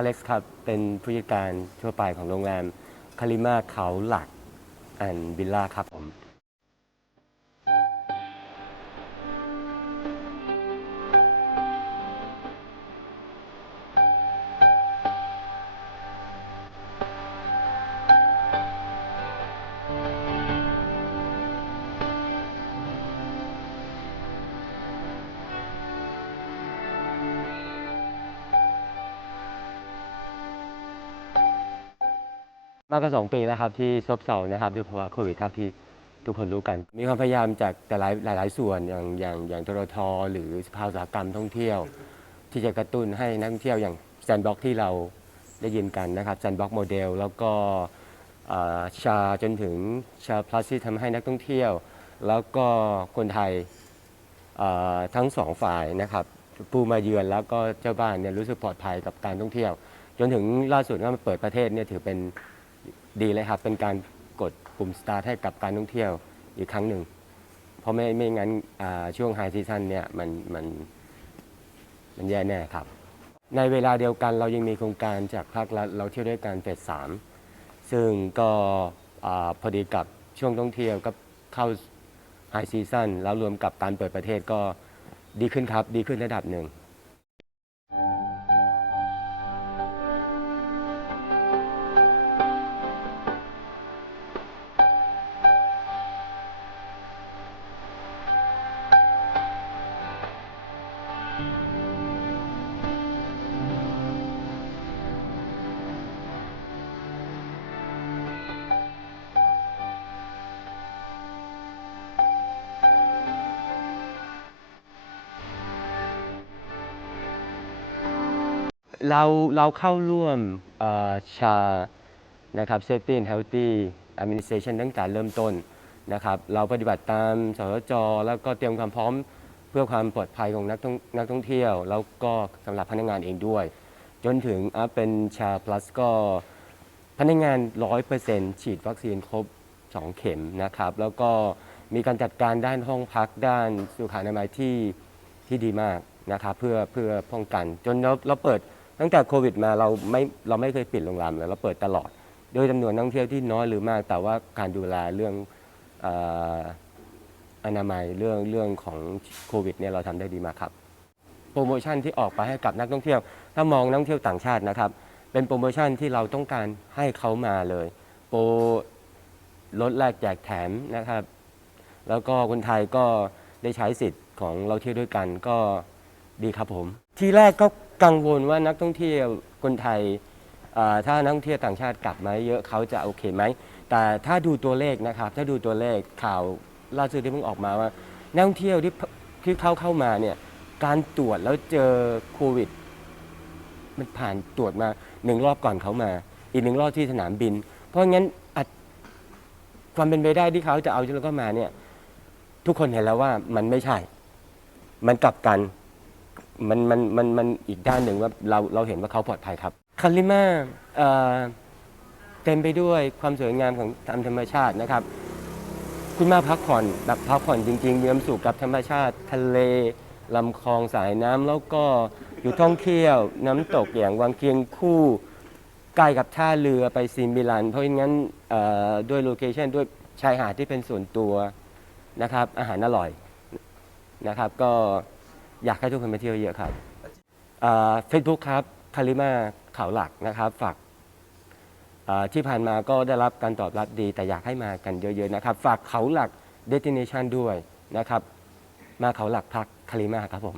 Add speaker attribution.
Speaker 1: อเล็กซ์ครับ เป็นผู้จัดการทั่วไปของโรงแรมคาริมาเขาหลักแอนวิลล่าครับผม มากกว่าสองปีแล้วครับที่ซบเซานะครับด้วยภาวะโควิดครับที่ทุกคนรู้กัน มีความพยายามจากแต่หลายหลายๆส่วนอย่างอย่างอย่างทรทหรือสภาอุตสาหกรรมท่องเที่ยว ที่จะกระตุ้นให้นักท่องเที่ยวอย่างแซนบ็อกที่เราได้ยินกันนะครับแซนบ็อกโมเดลแล้วก็ชาจนถึงชาพลัสที่ทำให้นักท่องเที่ยว แล้วก็คนไทยทั้งสองฝ่ายนะครับผู้มาเยือนแล้วก็เจ้าบ้านเนี่ยรู้สึกปลอดภัยกับการท่องเที่ยว จนถึงล่าสุดก็มาเปิดประเทศเนี่ยถือเป็น ดีเลยครับ เป็นการกดปุ่ม start ให้กับการท่องเที่ยวอีกครั้งหนึ่ง เพราะไม่ไม่งั้นอ่าช่วงไฮซีซันเนี่ยมันมันมันแย่แน่ครับ ในเวลาเดียวกันเรายังมีโครงการจากภาครัฐเราเที่ยวด้วยกันเฟสสามซึ่งก็อาพอดีกับช่วงท่องเที่ยวก็เข้าไฮซีซันแล้วรวมกับการเปิดประเทศก็ดีขึ้นครับ ดีขึ้นระดับหนึ่ง เราเราเข้าร่วมชานะครับ Safety and Healthy Administration ตั้งแต่เริ่มต้นนะครับ เราปฏิบัติตามสจแล้วก็เตรียมความพร้อม เพื่อความปลอดภัยของนักท่องนักท่องเที่ยว แล้วก็สำหรับพนักงานเองด้วย จนถึงอะเป็นชา plus ก็พนักงาน 100%ฉีดวัคซีนครบ 2 เข็มนะครับ แล้วก็มีการจัดการด้านห้องพักด้านสุขอนามัยที่ที่ดีมากนะครับเพื่อเพื่อป้องกัน จนเราเราเปิดตั้งแต่โควิดมาเราไม่เราไม่เคยปิดโรงแรมเลยเราเปิดตลอด โดยจำนวนนักท่องเที่ยวที่น้อยหรือมาก แต่ว่าการดูแลเรื่อง อนามัยเรื่องเรื่องของโควิดเนี่ยเราทำได้ดีมากครับ โปรโมชั่นที่ออกไปให้กับนักท่องเที่ยว ถ้ามองนักท่องเที่ยวต่างชาตินะครับ เป็นโปรโมชั่นที่เราต้องการให้เขามาเลย โปรลดแลกแจกแถมนะครับ แล้วก็คนไทยก็ได้ใช้สิทธิ์ของเราเที่ยวด้วยกันก็ดีครับผม ทีแรกก็กังวลว่านักท่องเที่ยวคนไทยถ้านักท่องเที่ยวต่างชาติกลับมาเยอะเขาจะโอเคไหมแต่ถ้าดูตัวเลขนะครับ ถ้าดูตัวเลขข่าว ล่าสุดที่เพิ่งออกมาว่านักท่องเที่ยวที่ที่เข้าเข้ามาเนี่ยการตรวจแล้วเจอโควิด มันผ่านตรวจมาหนึ่งรอบก่อนเขามา อีกหนึ่งรอบที่สนามบิน เพราะงั้นอาจความเป็นไปได้ที่เขาจะเอาแล้วก็มาเนี่ย ทุกคนเห็นแล้วว่ามันไม่ใช่ มันกลับกันมันมันมันมันอีกด้านหนึ่งว่าเราเราเห็นว่าเขาปลอดภัยครับคาลิมาเอ่อเต็มไปด้วยความสวยงามของตามธรรมชาตินะครับ คุณมาพักผ่อนแบบพักผ่อนจริงๆมีความสุขกับธรรมชาติทะเลลำคลองสายน้ำแล้วก็อยู่ท่องเที่ยวน้ำตกอย่างวังเคียงคู่ใกล้กับท่าเรือไปซีมิลัน เพราะงั้นเอ่อด้วยโลเคชันด้วยชายหาดที่เป็นส่วนตัวนะครับ อาหารอร่อยนะครับ ก็อยากให้ทุกคนมาเที่ยวเยอะครับเฟซบุ๊กครับคาริมาเขาหลักนะครับ ฝาก ที่ผ่านมาก็ได้รับการตอบรับดี แต่อยากให้มากันเยอะๆนะครับ ฝากเขาหลักเดสติเนชันด้วยนะครับ มาเขาหลักพักคาริมาครับผม